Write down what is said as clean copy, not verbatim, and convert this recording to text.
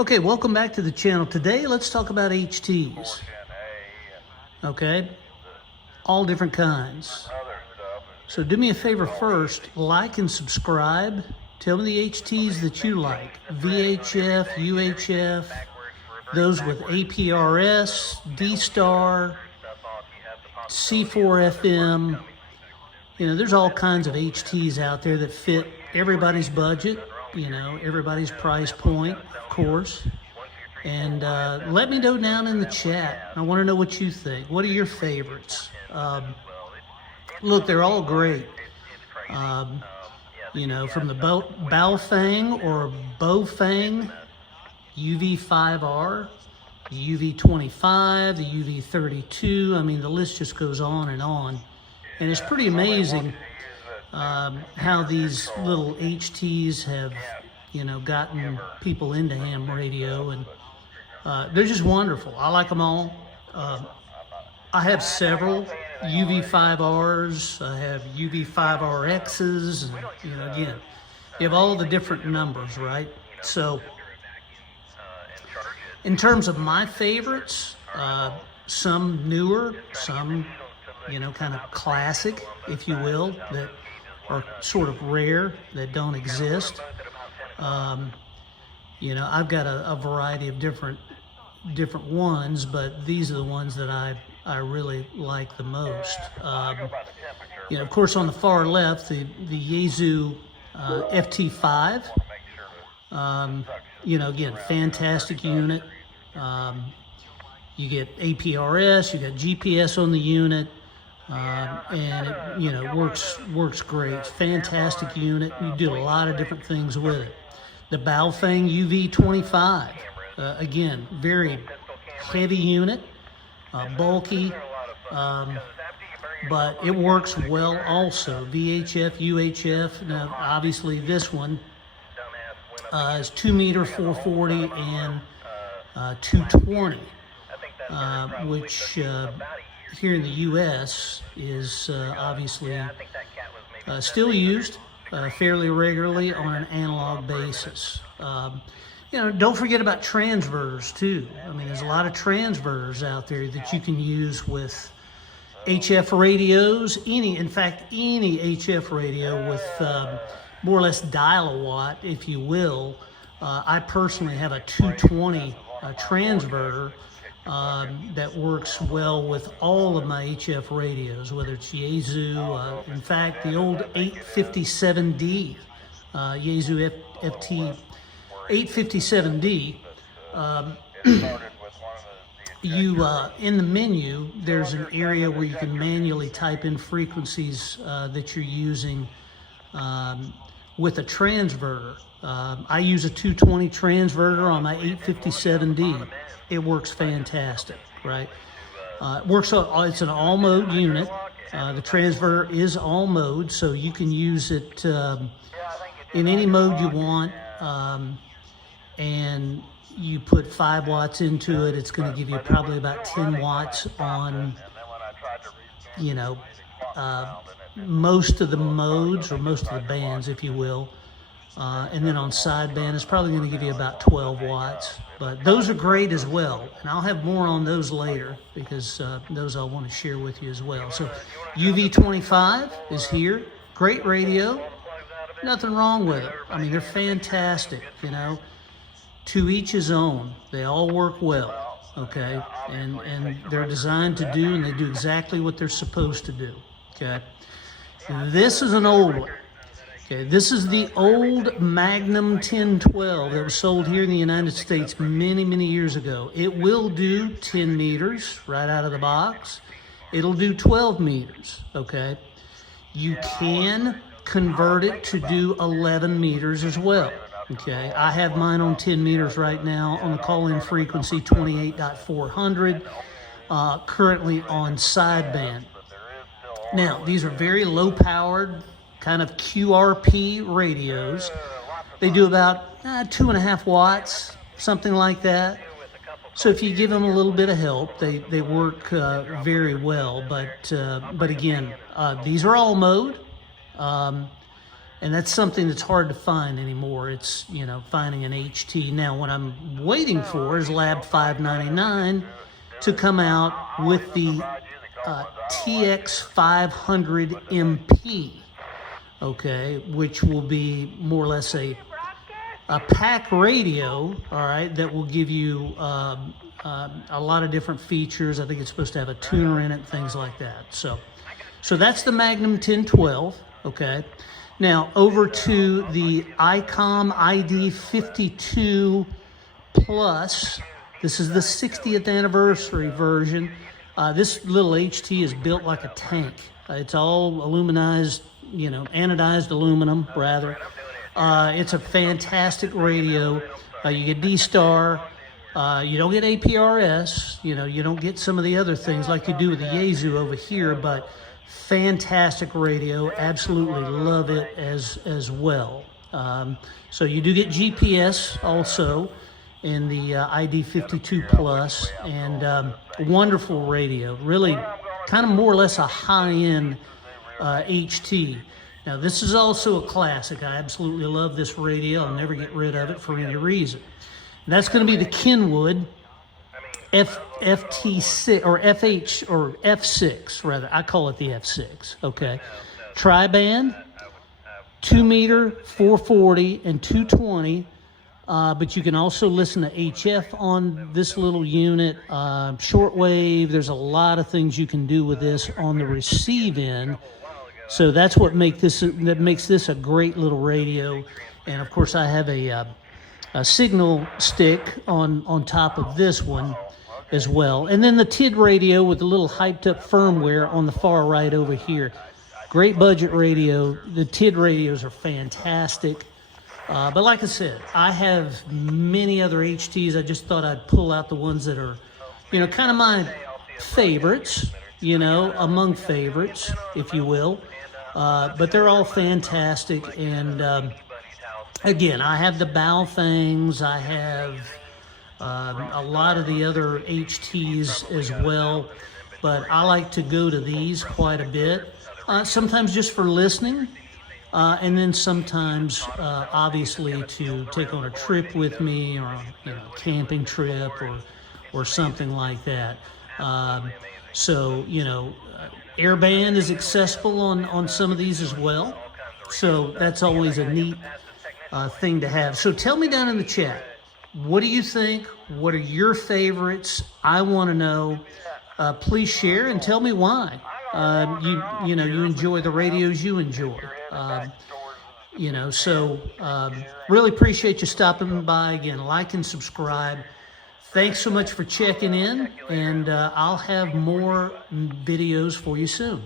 Okay, welcome back to the channel. Today, let's talk about HTs. Okay, all different kinds. So do me a favor first, like and subscribe. Tell me the HTs that you like. VHF, UHF, those with APRS, D-Star, C4FM. You know, there's all kinds of HTs out there that fit everybody's budget, you know, everybody's price point, of course. And let me know down in the chat. I want to know what you think. What are your favorites? Look, they're all great. You know, from the Baofeng or Baofeng UV5R, the UV25, the UV32. I mean, the list just goes on. And it's pretty amazing how these little HTs have, you know, gotten people into ham radio, and they're just wonderful. I like them all. I have several UV5Rs. I have UV5RXs, and, you know, again, you have all the different numbers, right? So, in terms of my favorites, some newer, some, you know, kind of classic, if you will, that are sort of rare, that don't exist. You know, I've got a variety of different ones, but these are the ones that I really like the most. You know, of course, on the far left, the Yaesu FT5. You know, again, fantastic unit. You get APRS, you got GPS on the unit, and it, you know, works great. Fantastic unit. You do a lot of different things with it. The Baofeng UV25, again, very heavy unit, bulky, but it works well also. VHF, UHF. Now, obviously, this one is 2 meter 440 and 220, which here in the U.S. is obviously still used fairly regularly on an analog basis. You know, don't forget about transverters too. I mean, there's a lot of transverters out there that you can use with HF radios. In fact, any HF radio with more or less dial-a-watt, if you will. I personally have a 220 transverter that works well with all of my HF radios, whether it's Yaesu, in fact, the old 857D, Yaesu FT 857D, in the menu, there's an area where you can manually type in frequencies that you're using with a transverter. I use a 220 transverter on my 857D. It works fantastic, right? It works. It's an all mode unit. The transverter is all mode, so you can use it in any mode you want. And you put 5 watts into it, it's going to give you probably about 10 watts on, you know, most of the modes, or most of the bands, if you will. And then on sideband, it's probably going to give you about 12 watts. But those are great as well. And I'll have more on those later, because those I want to share with you as well. So UV25 is here. Great radio. Nothing wrong with it. I mean, they're fantastic, you know. To each his own. They all work well, okay? And they're designed to do, and they do exactly what they're supposed to do, okay? This is an old one. Okay, this is the old Magnum 1012 that was sold here in the United States many, many years ago. It will do 10 meters right out of the box. It'll do 12 meters, okay? You can convert it to do 11 meters as well, okay? I have mine on 10 meters right now on the call-in frequency 28.400, currently on sideband. Now, these are very low-powered, kind of QRP radios. They do about 2.5 watts, something like that. So if you give them a little bit of help, they work very well. But again, these are all mode. And that's something that's hard to find anymore. It's, finding an HT. Now, what I'm waiting for is Lab 599 to come out with the TX500MP, okay, which will be more or less a pack radio, all right, that will give you a lot of different features. I think it's supposed to have a tuner in it, things like that. So that's the Magnum 1012, okay. Now, over to the ICOM ID52 Plus. This is the 60th anniversary version. This little HT is built like a tank. It's all aluminized, anodized aluminum, rather. It's a fantastic radio. You get D-Star. You don't get APRS. You don't get some of the other things like you do with the Yaesu over here, but fantastic radio. Absolutely love it as well. So you do get GPS also in the ID52 Plus, and wonderful radio. Really kind of more or less a high-end HT. Now this is also a classic. I absolutely love this radio. I'll never get rid of it for any reason. And that's going to be the Kenwood FT6 or FH or F6 rather. I call it the F6. Okay, tri-band, 2 meter, 440, and 220. But you can also listen to HF on this little unit, shortwave. There's a lot of things you can do with this on the receive end. So that's what makes this a great little radio. And of course, I have a signal stick on top of this one as well. And then the TID radio with the little hyped up firmware on the far right over here. Great budget radio. The TID radios are fantastic. But like I said, I have many other HTs. I just thought I'd pull out the ones that are, kind of my favorites, among favorites, if you will. But they're all fantastic. And again, I have the Baofengs. I have a lot of the other HTs as well. But I like to go to these quite a bit. Sometimes just for listening. And then sometimes, obviously, to take on a trip with me, or a camping trip, or something like that. Airband is accessible on some of these as well. So that's always a neat thing to have. So tell me down in the chat, what do you think? What are your favorites? I want to know. Please share and tell me why. You enjoy the radios you enjoy. Really appreciate you stopping by. Again, like and subscribe. Thanks so much for checking in, and I'll have more videos for you soon.